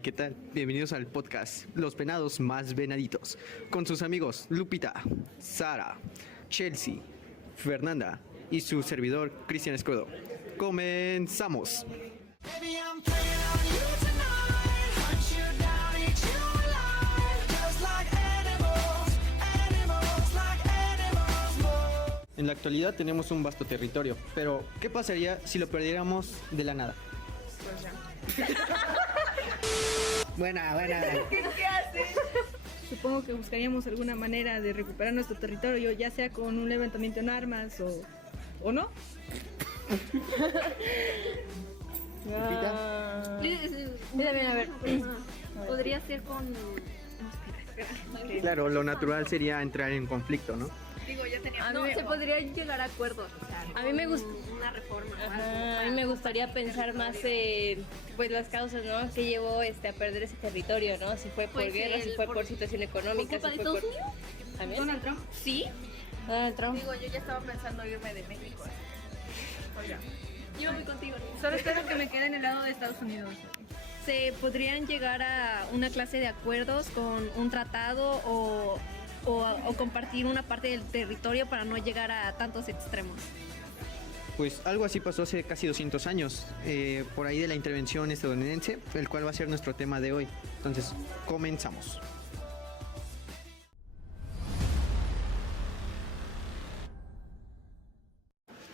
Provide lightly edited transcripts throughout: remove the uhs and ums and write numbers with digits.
Hola, ¿qué tal? Bienvenidos al podcast Los Venados Más Venaditos, con sus amigos Lupita, Sara, Chelsea, Fernanda y su servidor Cristian Escudo. ¡Comenzamos! En la actualidad tenemos un vasto territorio, pero ¿qué pasaría si lo perdiéramos de la nada? Pues ya. Buena. ¿Qué haces? Supongo que buscaríamos alguna manera de recuperar nuestro territorio, ya sea con un levantamiento en armas o no. Mira, a ver. Podría ser con... Claro, lo natural sería entrar en conflicto, ¿no? Digo, ya teníamos... No, se podría llegar a acuerdos. O sea, A mí me gusta una reforma. a mí me gustaría pensar más pues las causas, ¿no? Que llevó a perder ese territorio, ¿no? Si fue por Pues guerra, si fue por situación económica, ¿Culpa si de fue Estados por... Unidos? ¿También? Donald Trump. Sí. Donald Trump. Digo, yo ya estaba pensando irme de México. Oiga. Yo voy contigo. Solo espero que me quede en el lado de Estados Unidos. Se podrían llegar a una clase de acuerdos con un tratado o compartir una parte del territorio para no llegar a tantos extremos. Pues algo así pasó hace casi 200 años, por ahí de la intervención estadounidense, el cual va a ser nuestro tema de hoy. Entonces, comenzamos.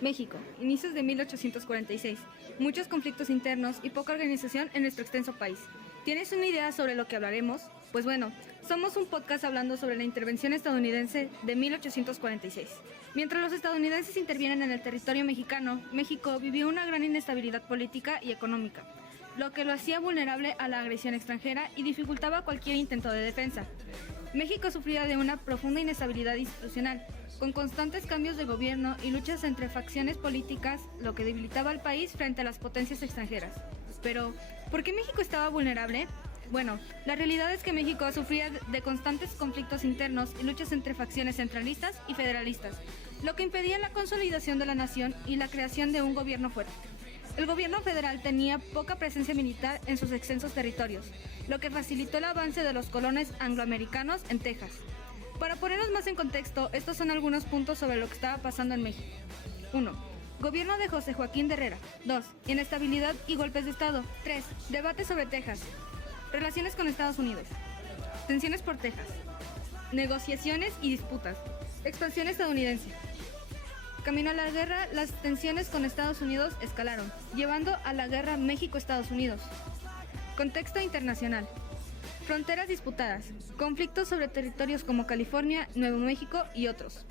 México, inicios de 1846. Muchos conflictos internos y poca organización en nuestro extenso país. ¿Tienes una idea sobre lo que hablaremos? Pues bueno, somos un podcast hablando sobre la intervención estadounidense de 1846. Mientras los estadounidenses intervienen en el territorio mexicano, México vivió una gran inestabilidad política y económica, lo que lo hacía vulnerable a la agresión extranjera y dificultaba cualquier intento de defensa. México sufría de una profunda inestabilidad institucional, con constantes cambios de gobierno y luchas entre facciones políticas, lo que debilitaba al país frente a las potencias extranjeras. Pero, ¿por qué México estaba vulnerable? Bueno, la realidad es que México sufría de constantes conflictos internos y luchas entre facciones centralistas y federalistas, lo que impedía la consolidación de la nación y la creación de un gobierno fuerte. El gobierno federal tenía poca presencia militar en sus extensos territorios, lo que facilitó el avance de los colonos angloamericanos en Texas. Para ponernos más en contexto, estos son algunos puntos sobre lo que estaba pasando en México. 1. Gobierno de José Joaquín de Herrera. 2. Inestabilidad y golpes de Estado. 3. Debate sobre Texas. Relaciones con Estados Unidos. Tensiones por Texas. Negociaciones y disputas. Expansión estadounidense. Camino a la guerra, las tensiones con Estados Unidos escalaron, llevando a la guerra México-Estados Unidos. Contexto internacional. Fronteras disputadas. Conflictos sobre territorios como California, Nuevo México y otros.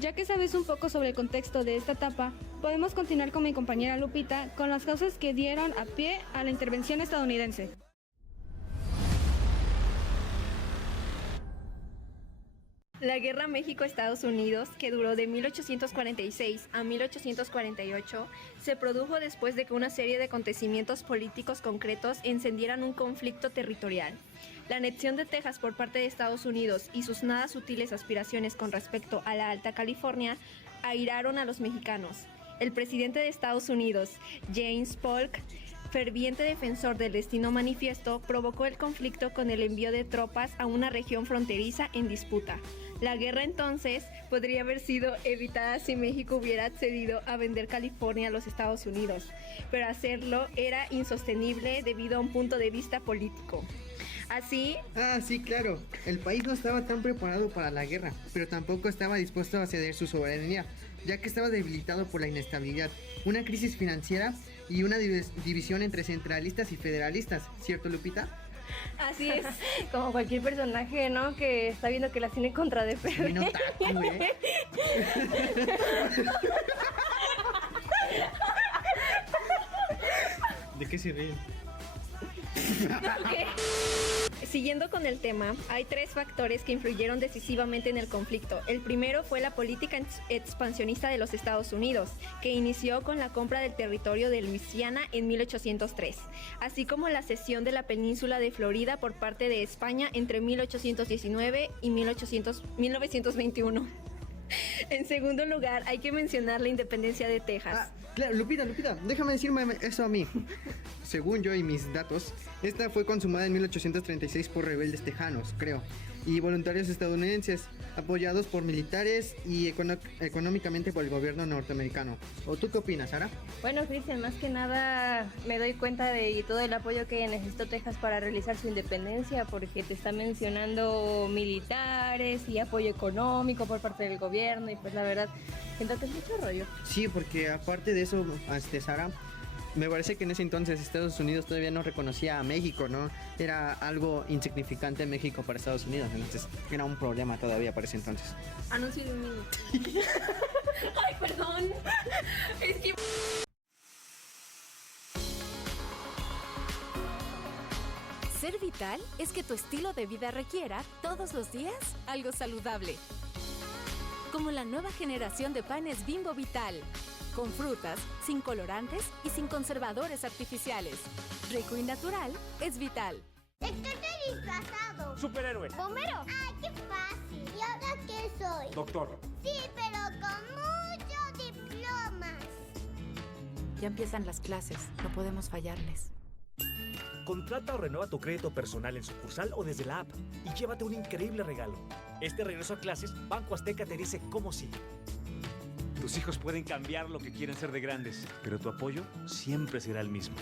Ya que sabes un poco sobre el contexto de esta etapa, podemos continuar con mi compañera Lupita con las causas que dieron a pie a la intervención estadounidense. La Guerra México-Estados Unidos, que duró de 1846 a 1848, se produjo después de que una serie de acontecimientos políticos concretos encendieran un conflicto territorial. La anexión de Texas por parte de Estados Unidos y sus nada sutiles aspiraciones con respecto a la Alta California airaron a los mexicanos. El presidente de Estados Unidos, James Polk, ferviente defensor del destino manifiesto, provocó el conflicto con el envío de tropas a una región fronteriza en disputa. La guerra entonces podría haber sido evitada si México hubiera accedido a vender California a los Estados Unidos, pero hacerlo era insostenible debido a un punto de vista político. Así... Sí, claro. El país no estaba tan preparado para la guerra, pero tampoco estaba dispuesto a ceder su soberanía, ya que estaba debilitado por la inestabilidad, una crisis financiera y una división entre centralistas y federalistas, ¿cierto, Lupita? Así es. Como cualquier personaje, ¿no? Que está viendo que la tiene contra de Bien otaku, ¿eh? ¿De qué se ríen? Okay. Siguiendo con el tema, hay tres factores que influyeron decisivamente en el conflicto. El primero fue la política expansionista de los Estados Unidos, que inició con la compra del territorio de Luisiana en 1803, así como la cesión de la península de Florida por parte de España entre 1819 y 1921. En segundo lugar, hay que mencionar la independencia de Texas. Ah, claro, Lupita, déjame decirme eso a mí. Según yo y mis datos, esta fue consumada en 1836 por rebeldes tejanos, creo, y voluntarios estadounidenses, apoyados por militares y económicamente por el gobierno norteamericano. ¿O tú qué opinas, Sara? Bueno, Cristian, más que nada me doy cuenta de todo el apoyo que necesitó Texas para realizar su independencia, porque te está mencionando militares y apoyo económico por parte del gobierno, y pues la verdad, siento que es mucho rollo. Sí, porque aparte de eso, Sara, me parece que en ese entonces Estados Unidos todavía no reconocía a México, ¿no? Era algo insignificante México para Estados Unidos, entonces era un problema todavía para ese entonces. Anuncio de un minuto. Ay, perdón. Es que... Ser vital es que tu estilo de vida requiera, todos los días, algo saludable. Como la nueva generación de panes Bimbo Vital, con frutas, sin colorantes y sin conservadores artificiales. Rico y natural es vital. Estoy disfrazado. Superhéroe. ¿Bombero? ¡Ay, qué fácil! ¿Y ahora qué soy? Doctor. Sí, pero con muchos diplomas. Ya empiezan las clases, no podemos fallarles. Contrata o renueva tu crédito personal en sucursal o desde la app y llévate un increíble regalo. Este regreso a clases, Banco Azteca te dice cómo sí. Tus hijos pueden cambiar lo que quieren ser de grandes, pero tu apoyo siempre será el mismo.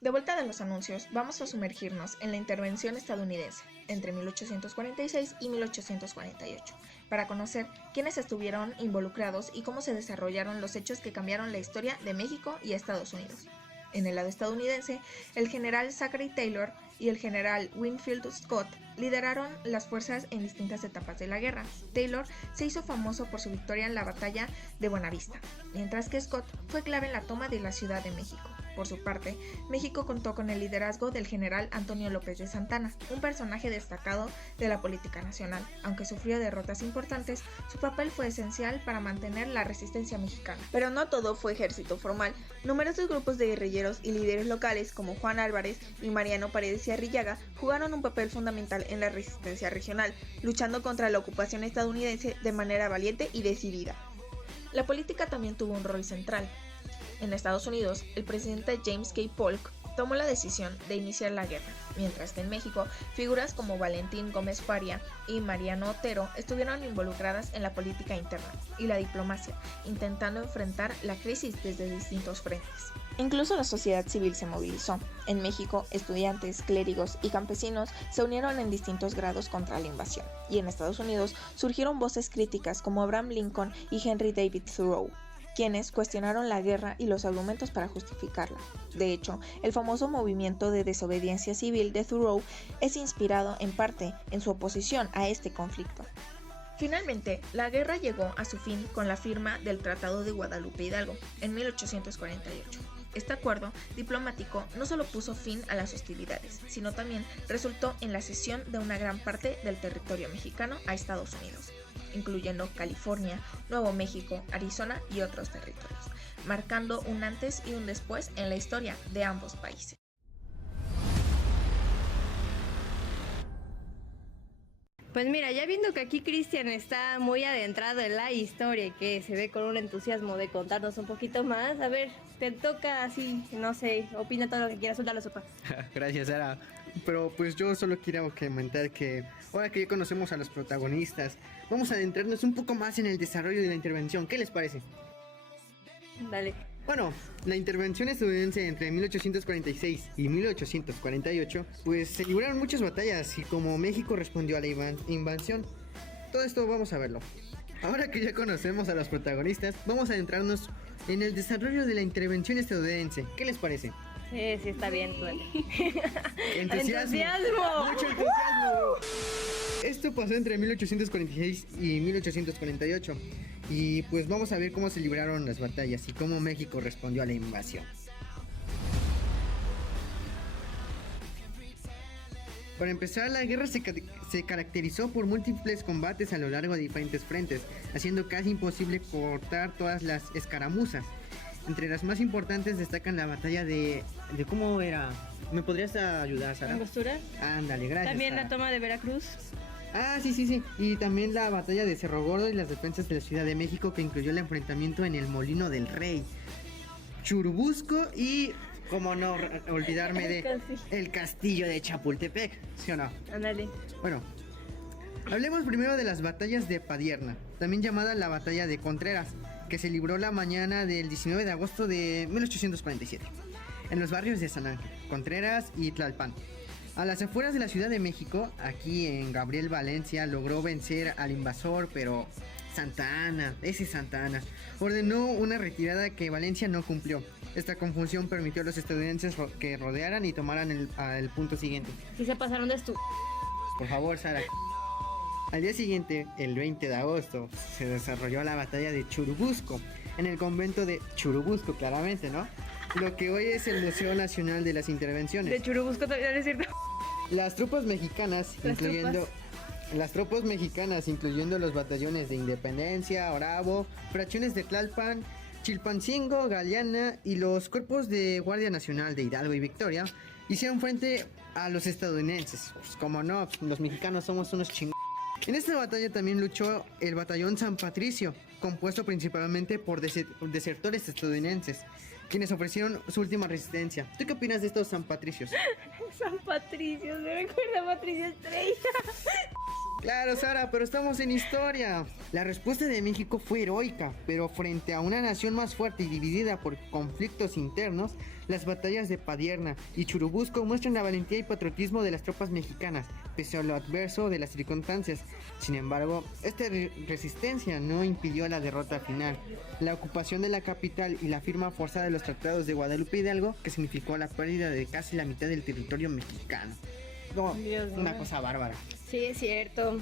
De vuelta de los anuncios, vamos a sumergirnos en la intervención estadounidense entre 1846 y 1848, para conocer quiénes estuvieron involucrados y cómo se desarrollaron los hechos que cambiaron la historia de México y Estados Unidos. En el lado estadounidense, el general Zachary Taylor y el general Winfield Scott lideraron las fuerzas en distintas etapas de la guerra. Taylor se hizo famoso por su victoria en la batalla de Buenavista, mientras que Scott fue clave en la toma de la Ciudad de México. Por su parte, México contó con el liderazgo del general Antonio López de Santana, un personaje destacado de la política nacional. Aunque sufrió derrotas importantes, su papel fue esencial para mantener la resistencia mexicana. Pero no todo fue ejército formal. Numerosos grupos de guerrilleros y líderes locales como Juan Álvarez y Mariano Paredes y Arrillaga jugaron un papel fundamental en la resistencia regional, luchando contra la ocupación estadounidense de manera valiente y decidida. La política también tuvo un rol central. En Estados Unidos, el presidente James K. Polk tomó la decisión de iniciar la guerra, mientras que en México, figuras como Valentín Gómez Faria y Mariano Otero estuvieron involucradas en la política interna y la diplomacia, intentando enfrentar la crisis desde distintos frentes. Incluso la sociedad civil se movilizó. En México, estudiantes, clérigos y campesinos se unieron en distintos grados contra la invasión, y en Estados Unidos surgieron voces críticas como Abraham Lincoln y Henry David Thoreau, quienes cuestionaron la guerra y los argumentos para justificarla. De hecho, el famoso movimiento de desobediencia civil de Thoreau es inspirado en parte en su oposición a este conflicto. Finalmente, la guerra llegó a su fin con la firma del Tratado de Guadalupe Hidalgo en 1848. Este acuerdo diplomático no solo puso fin a las hostilidades, sino también resultó en la cesión de una gran parte del territorio mexicano a Estados Unidos, incluyendo California, Nuevo México, Arizona y otros territorios, marcando un antes y un después en la historia de ambos países. Pues mira, ya viendo que aquí Cristian está muy adentrado en la historia y que se ve con un entusiasmo de contarnos un poquito más, a ver, te toca así, no sé, opina todo lo que quieras, suelta la sopa. Gracias, Sara. Pero pues yo solo quiero comentar que ahora que ya conocemos a los protagonistas, vamos a adentrarnos un poco más en el desarrollo de la intervención. ¿Qué les parece? Dale. Bueno, la intervención estadounidense entre 1846 y 1848, pues se libraron muchas batallas y como México respondió a la invasión. Todo esto vamos a verlo. Ahora que ya conocemos a los protagonistas, vamos a adentrarnos en el desarrollo de la intervención estadounidense. ¿Qué les parece? Sí, está bien, duele. ¡Entusiasmo! ¡Mucho entusiasmo! Esto pasó entre 1846 y 1848 y pues vamos a ver cómo se libraron las batallas y cómo México respondió a la invasión. Para empezar, la guerra se caracterizó por múltiples combates a lo largo de diferentes frentes, haciendo casi imposible cortar todas las escaramuzas. Entre las más importantes destacan la batalla de ¿cómo era? ¿Me podrías ayudar, Sara? ¿Angostura? Ándale, gracias, También Sara. la toma de Veracruz. Ah, sí. Y también la batalla de Cerro Gordo y las defensas de la Ciudad de México, que incluyó el enfrentamiento en el Molino del Rey, Churubusco y, como no olvidarme de el castillo de Chapultepec, ¿sí o no? Ándale. Bueno, hablemos primero de las batallas de Padierna, también llamada la batalla de Contreras, que se libró la mañana del 19 de agosto de 1847, en los barrios de San Ángel, Contreras y Tlalpan. A las afueras de la Ciudad de México, aquí en Gabriel Valencia, logró vencer al invasor, pero Santa Anna, ordenó una retirada que Valencia no cumplió. Esta confusión permitió a los estadounidenses que rodearan y tomaran el punto siguiente. Sí se pasaron de Por favor, Sara. Al día siguiente, el 20 de agosto, se desarrolló la batalla de Churubusco, en el convento de Churubusco, claramente, ¿no? Lo que hoy es el Museo Nacional de las Intervenciones. De Churubusco también, ¿no es cierto? Las tropas mexicanas, incluyendo los batallones de Independencia, Bravo, fracciones de Tlalpan, Chilpancingo, Galeana y los cuerpos de Guardia Nacional de Hidalgo y Victoria, hicieron frente a los estadounidenses. Pues, como no, los mexicanos somos unos chingados. En esta batalla también luchó el batallón San Patricio, compuesto principalmente por desertores estadounidenses, quienes ofrecieron su última resistencia. ¿Tú qué opinas de estos San Patricios? San Patricio, me recuerda a Patricia Estrella. Claro, Sara, pero estamos en historia. La respuesta de México fue heroica, pero frente a una nación más fuerte y dividida por conflictos internos, las batallas de Padierna y Churubusco muestran la valentía y patriotismo de las tropas mexicanas, pese a lo adverso de las circunstancias. Sin embargo, esta resistencia no impidió la derrota final. La ocupación de la capital y la firma forzada de los tratados de Guadalupe Hidalgo, que significó la pérdida de casi la mitad del territorio mexicano. No, una cosa bárbara. Sí, es cierto.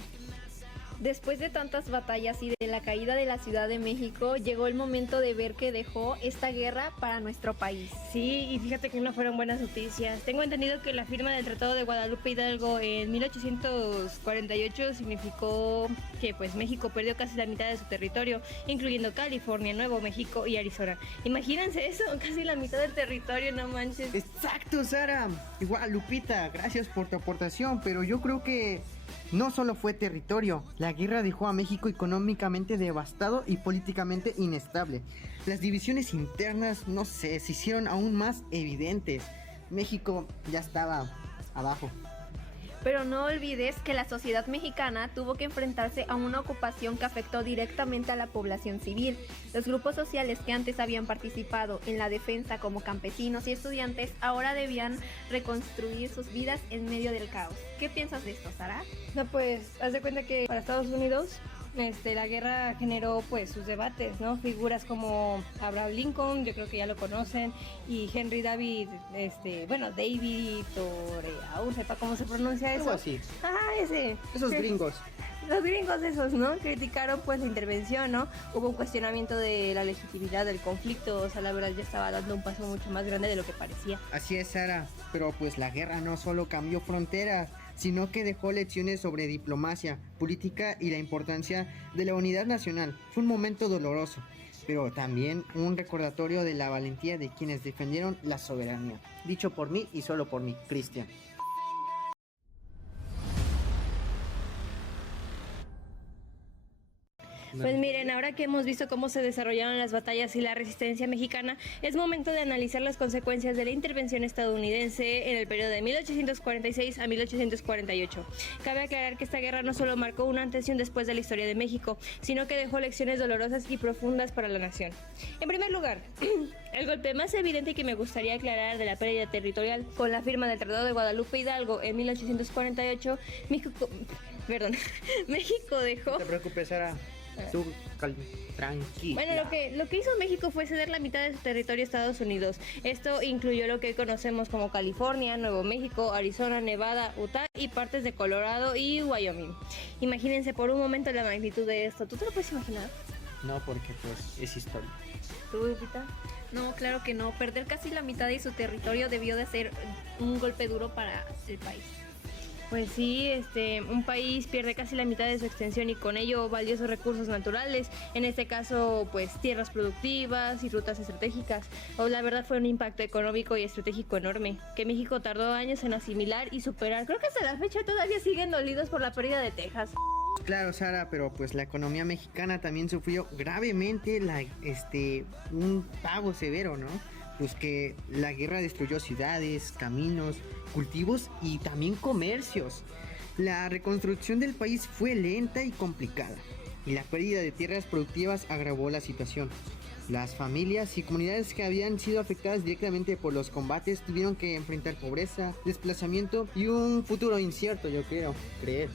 Después de tantas batallas y de la caída de la Ciudad de México, llegó el momento de ver qué dejó esta guerra para nuestro país. Sí, y fíjate que no fueron buenas noticias. Tengo entendido que la firma del Tratado de Guadalupe Hidalgo en 1848 significó que pues México perdió casi la mitad de su territorio, incluyendo California, Nuevo México y Arizona. Imagínense eso, casi la mitad del territorio, no manches. Exacto, Sara. Igual, Lupita, gracias por tu aportación, pero yo creo que no solo fue territorio, la guerra dejó a México económicamente devastado y políticamente inestable. Las divisiones internas, no sé, se hicieron aún más evidentes. México ya estaba abajo. Pero no olvides que la sociedad mexicana tuvo que enfrentarse a una ocupación que afectó directamente a la población civil. Los grupos sociales que antes habían participado en la defensa como campesinos y estudiantes ahora debían reconstruir sus vidas en medio del caos. ¿Qué piensas de esto, Sara? No, pues, haz de cuenta que para Estados Unidos la guerra generó pues sus debates, ¿no? Figuras como Abraham Lincoln, yo creo que ya lo conocen, y Henry David, David Toreau, sepa cómo se pronuncia eso. Algo así. Ese. Esos gringos. Los gringos esos, ¿no? Criticaron pues la intervención, ¿no? Hubo un cuestionamiento de la legitimidad del conflicto, o sea, la verdad ya estaba dando un paso mucho más grande de lo que parecía. Así es, Sara, pero pues la guerra no solo cambió fronteras, sino que dejó lecciones sobre diplomacia, política y la importancia de la unidad nacional. Fue un momento doloroso, pero también un recordatorio de la valentía de quienes defendieron la soberanía. Dicho por mí y solo por mí, Cristian. Pues miren, ahora que hemos visto cómo se desarrollaron las batallas y la resistencia mexicana, es momento de analizar las consecuencias de la intervención estadounidense en el periodo de 1846 a 1848. Cabe aclarar que esta guerra no solo marcó un antes y un después de la historia de México, sino que dejó lecciones dolorosas y profundas para la nación. En primer lugar, el golpe más evidente que me gustaría aclarar de la pérdida territorial con la firma del Tratado de Guadalupe Hidalgo en 1848, México dejó... No te preocupes, Sara. Tú, tranquila. Bueno, lo que hizo México fue ceder la mitad de su territorio a Estados Unidos. Esto incluyó lo que hoy conocemos como California, Nuevo México, Arizona, Nevada, Utah y partes de Colorado y Wyoming. Imagínense por un momento la magnitud de esto. ¿Tú te lo puedes imaginar? No, porque pues es historia. ¿Tú, Lupita? No, claro que no. Perder casi la mitad de su territorio debió de ser un golpe duro para el país. Pues sí, un país pierde casi la mitad de su extensión y con ello valiosos recursos naturales, en este caso pues tierras productivas y rutas estratégicas. La verdad fue un impacto económico y estratégico enorme, que México tardó años en asimilar y superar. Creo que hasta la fecha todavía siguen dolidos por la pérdida de Texas. Claro, Sara, pero pues la economía mexicana también sufrió gravemente un pago severo, ¿no? Pues que la guerra destruyó ciudades, caminos, cultivos y también comercios. La reconstrucción del país fue lenta y complicada, y la pérdida de tierras productivas agravó la situación. Las familias y comunidades que habían sido afectadas directamente por los combates tuvieron que enfrentar pobreza, desplazamiento y un futuro incierto, yo quiero creer.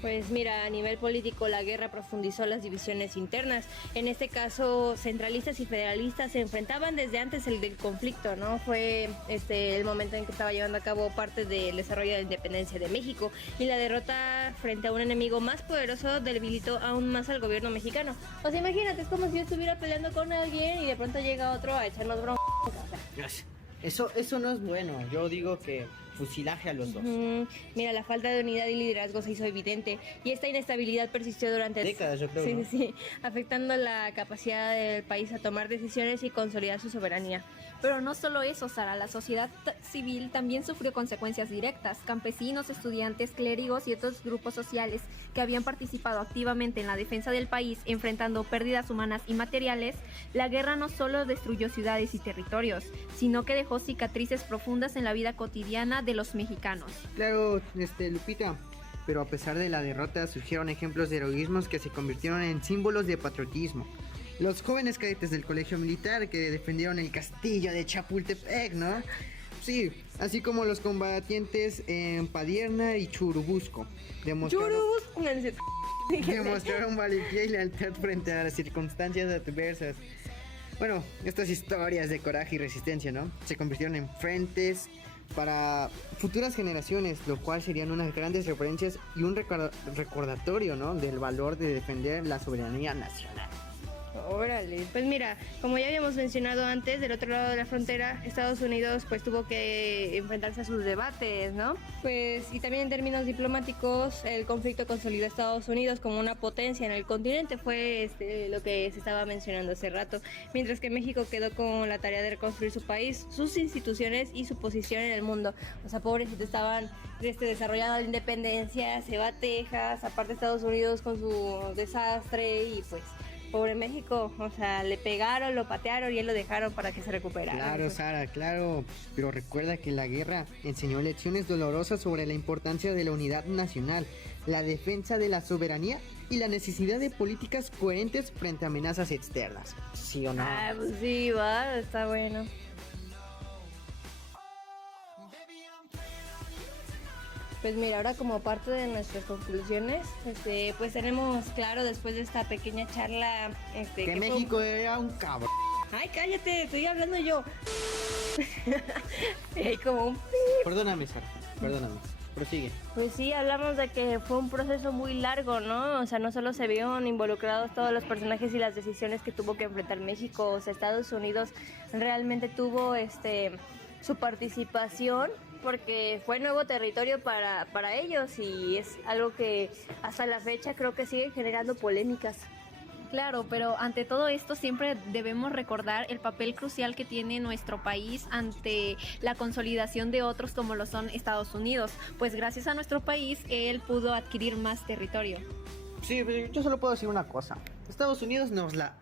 Pues mira, a nivel político la guerra profundizó las divisiones internas. En este caso, centralistas y federalistas se enfrentaban desde antes del conflicto, ¿no? Fue el momento en que estaba llevando a cabo parte del desarrollo de la independencia de México, y la derrota frente a un enemigo más poderoso debilitó aún más al gobierno mexicano. O sea, imagínate, es como si yo estuviera peleando con alguien y de pronto llega otro a echarnos broncas. Eso no es bueno. Yo digo que fusilaje a los dos. Mira, la falta de unidad y liderazgo se hizo evidente, y esta inestabilidad persistió durante décadas, yo creo. Sí, ¿no? sí, afectando la capacidad del país a tomar decisiones y consolidar su soberanía. Pero no solo eso, Sara, la sociedad civil también sufrió consecuencias directas. Campesinos, estudiantes, clérigos y otros grupos sociales que habían participado activamente en la defensa del país, enfrentando pérdidas humanas y materiales. La guerra no solo destruyó ciudades y territorios, sino que dejó cicatrices profundas en la vida cotidiana de los mexicanos. Claro, Lupita, pero a pesar de la derrota surgieron ejemplos de heroísmos que se convirtieron en símbolos de patriotismo. Los jóvenes cadetes del colegio militar que defendieron el castillo de Chapultepec, ¿no? Sí, así como los combatientes en Padierna y Churubusco. Demostraron valentía y lealtad frente a las circunstancias adversas. Bueno, estas historias de coraje y resistencia, ¿no? Se convirtieron en frentes para futuras generaciones, lo cual serían unas grandes referencias y un recordatorio, ¿no? Del valor de defender la soberanía nacional. Órale, pues mira, como ya habíamos mencionado antes, del otro lado de la frontera, Estados Unidos pues tuvo que enfrentarse a sus debates, ¿no? Pues, y también en términos diplomáticos, el conflicto consolidó a Estados Unidos como una potencia en el continente, fue lo que se estaba mencionando hace rato, mientras que México quedó con la tarea de reconstruir su país, sus instituciones y su posición en el mundo. O sea, pobrecitos, estaban desarrollando la independencia, se va a Texas, aparte Estados Unidos con su desastre, y pues pobre México, o sea, le pegaron, lo patearon y él lo dejaron para que se recuperara. Claro, Sara, claro, pero recuerda que la guerra enseñó lecciones dolorosas sobre la importancia de la unidad nacional, la defensa de la soberanía y la necesidad de políticas coherentes frente a amenazas externas. ¿Sí o no? Pues sí, va, está bueno. Pues mira, ahora como parte de nuestras conclusiones, pues tenemos claro después de esta pequeña charla, que México era un cabrón. Ay, cállate, estoy hablando yo. Como un... Perdóname, Sara, perdóname. Prosigue. Pues sí, hablamos de que fue un proceso muy largo, ¿no? O sea, no solo se vieron involucrados todos los personajes y las decisiones que tuvo que enfrentar México, o sea, Estados Unidos realmente tuvo su participación, porque fue nuevo territorio para ellos, y es algo que hasta la fecha creo que sigue generando polémicas. Claro, pero ante todo esto siempre debemos recordar el papel crucial que tiene nuestro país ante la consolidación de otros como lo son Estados Unidos, pues gracias a nuestro país él pudo adquirir más territorio. Sí, pero yo solo puedo decir una cosa. Estados Unidos nos la...